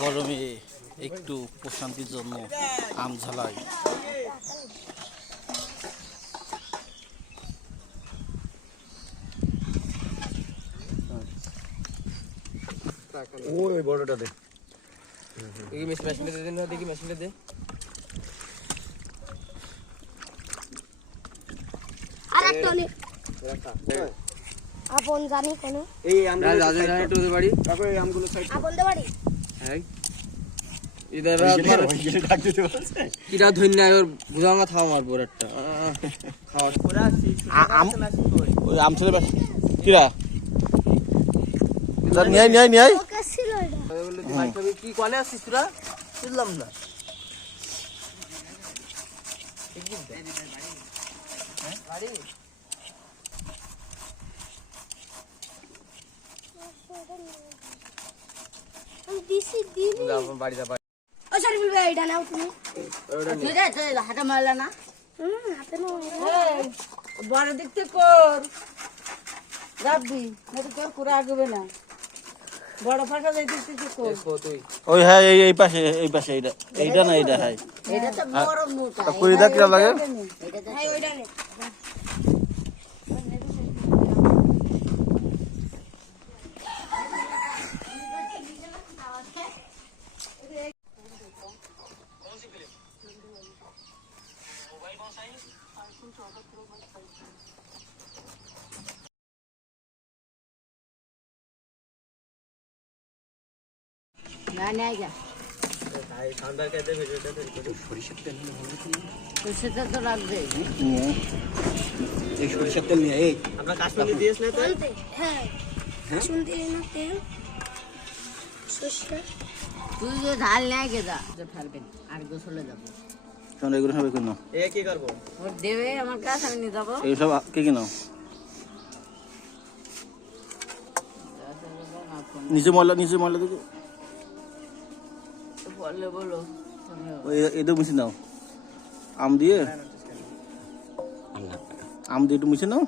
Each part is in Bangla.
গরমে একটু প্রশান্তির জন্য আম ঝালাই। ওই বড়টা দে। এই মেশিনটা দে না, দেখি মেশিনটা দে। আরেকটা নে আপন জানি কেন এই আমগুলো রাজু জানে একটু বাড়ি। তারপরে এই আমগুলো সাইড আপন দে বাড়ি হ্যাঁ ইদার ডাক দিতে বলছে। কিরা ধন্যা ওর গুদামা থাও মারবো একটা খাওয়া পুরা ওই আম ছেলে কিরা নিয়ে নিয়ে নিয়ে ওকে ছিল এটা কি কোনে আসছিস তোরা বুঝলাম না। বাড়ি আমি দিছি দিবি বাড়ি যা ও সরি বলবে এটা নাও তুমি ঠিক আছে হাতে মারলা না হাতে নাও বড় দেখতে কর রাখবি না তো করে আগবে না বড় ফাঁকা যাইতে কর তুই ওই হ্যাঁ এই পাশে এইটা এইটা না এইটা হ্যাঁ এটা তো বড় মোটা কুড়িটা কিরা লাগে হ্যাঁ ওইটা নে না না যা ঠান্ডার কাছে ভিডিওটা সরিষার তেল নিয়ে ভালো ছিল। তো সেটা তো লাগবে এই সরিষার তেল নিয়ে এই আমরা কাশ্মীরি দিয়েছ না তো বলতে হ্যাঁ শুনতে না তেল সরষে তুই যে ঢাল নাই গেদা তো ঢালবেন আর গোসলে যাবো শোনো এগুলো সব কিনো এ কি করব ওর দেবে আমার কাছে আমি নিয়ে যাবো এই সব কে কিনো নিচে ময়লা দেখো বলে বলো ওই এদের মুছে নাও আম দিয়ে একটু মুছে নাও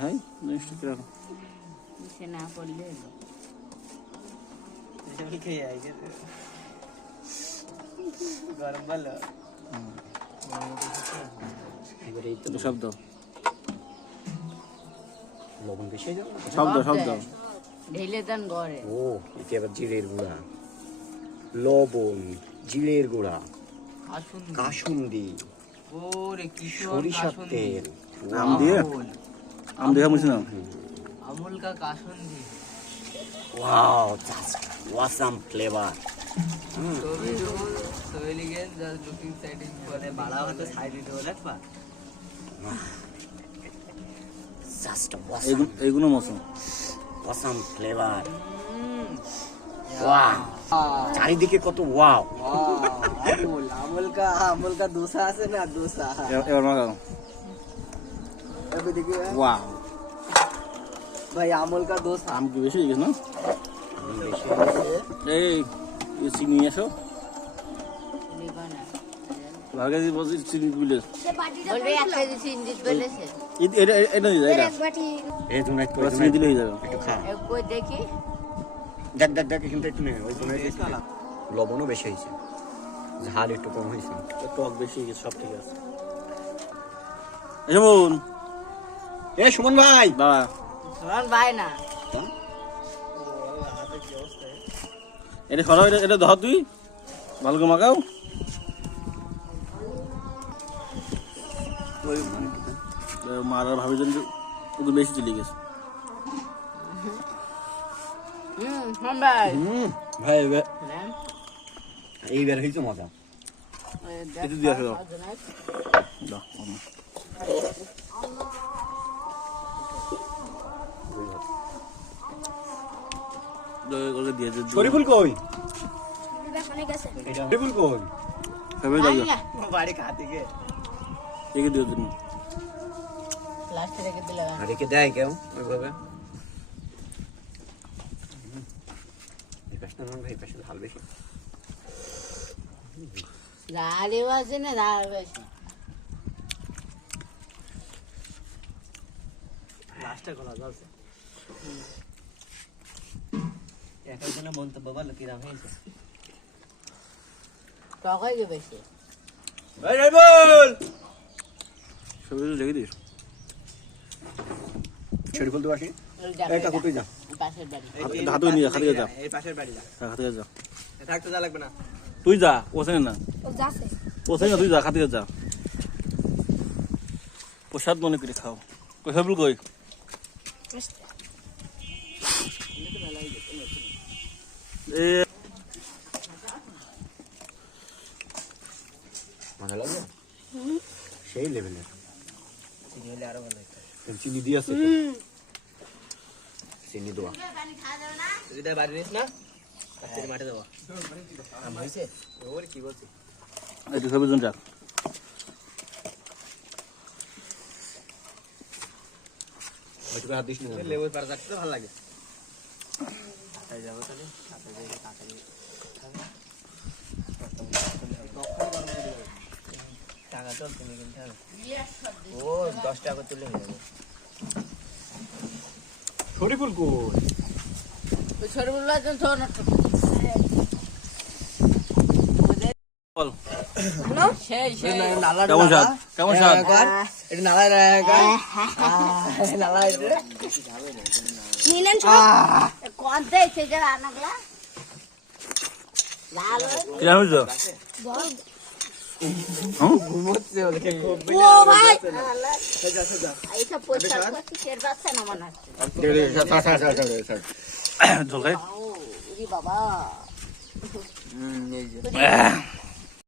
হ্যাঁ জিনিসটা কিরকম সে না করলে কি খেয়ে আইছে গরম ভালো এবারে এই তো সব দাও লবণ বেশি হয়ে যাবে। সব দাও ঢেলে দেন ঘরে ও এতে আবার জিরের গুঁড়া, লবণ, জিরের গুঁড়া, আসুন কাসুন্দি, ওরে কিশোর সরিষার তেল। আম দিয়ে মুছে নাও আমুল কা কাসুন্দি ওয়াও জাস্ট ওয়াসাম ফ্লেভার। সোয়েলি গেন জাস্ট লুকিং সাইডিং করে বাড়া হতে সাইড দিতে বলে পা জাস্ট ওয়াসাম এইগুলো মৌসুম ওয়াসাম ফ্লেভার। ওয়াও চারিদিকে কত ওয়াও। আমুল কা দোসা আছে না দোসা এবার মাগাও अबे देखिए ওয়াও भाई আমুল কা দোসা আম কি বেশি হয়ে গেছে না এই চিনি নিয়ে আসো নিবা না ভাগে বসে চিনি বিলে সে বাটিটা বলবে এক কেজি চিনি বলেছে এটা দিয়ে যায় এক বাটি এই তুমি একটু চিনি দিলে হয়ে যাবে একটু খা। এক কই দেখি দেখ কিন্তু একটু নে ওই তোমার লবণও বেশি হয়েছে, ঝাল একটু কম হয়েছে। টক বেশি হয়ে গেছে সব ঠিক আছে যেমন এ সুমন ভাই বাবা শোন ভাই না এটা খরাও এটা ধর তুই ভালো করে মাখাও ওই মারার ভাবি জন্য ওকে বেশি চলে গেছে শোন ভাই ভাই এইবার হয়েছে মজা। একটু দিয়ে আসো দাও দিয়ে শরীফুল কই? অনেক আছে শরীফুল কই? সবাই যাই বাড়ি খাতে গে একে দিয়ে দিন লাস্টে রেখে দিলাম আর একে দেয় কেউ ওইভাবে? এই পাশটা না ভাই, পাশে ঝাল বেশি। ঝাড়িও আছে না ঝাড় বেশি লাস্টে গলা যাচ্ছে টকাই গে বেশি এই রাইবল সবই তো দেখে দিস শরীফুল তো আসি ওই যা এই কাকু তুই যা পাশের বাড়ি হাতে নিয়ে খাতে যা এই পাশের বাড়ি যা হ্যাঁ, খাতে যা থাকতে যা লাগবে না তুই যা ওখানে না ও যাচ্ছে ওখানে না তুই যা খাতে যা প্রসাদ মনে করে খাও কই সবল কই এ মজা লাগবে সেই লেভেলের চিনি হলে আরো ভালো হতো চিনি দিয়ে আছে তো। চিনি দেওয়া তুই যদি বাড়ি নিস না কাছের মাঠে দেবো আম হয়েছে ওর কি বলছিস এই তো সবজন যা ওইটুকু হাত দিস না লেবুর পাড়া যাচ্ছে ভালো লাগে তাই যাবো তাহলে সাথে যাই তাড়াতাড়ি টাকা তো তুমি কিনতে হবে ও 10 টাকা তুলে হয়ে যাবে শরীফুল কই ওই সরবুল লাজন তো নষ্ট বল সেই সেই নালা কেমন স্বাদ কেমন স্বাদ এটা নালা নালা এটা নিলেন কোন দেয় সে যা আনাগলা লাল কি জানিস তো ঘুমোচ্ছে ওদেরকে খুব ও ভাই এইসব পয়সা করতে শের বাচ্চা না মনে হচ্ছে ঝোল খাই ও বাবা এই যে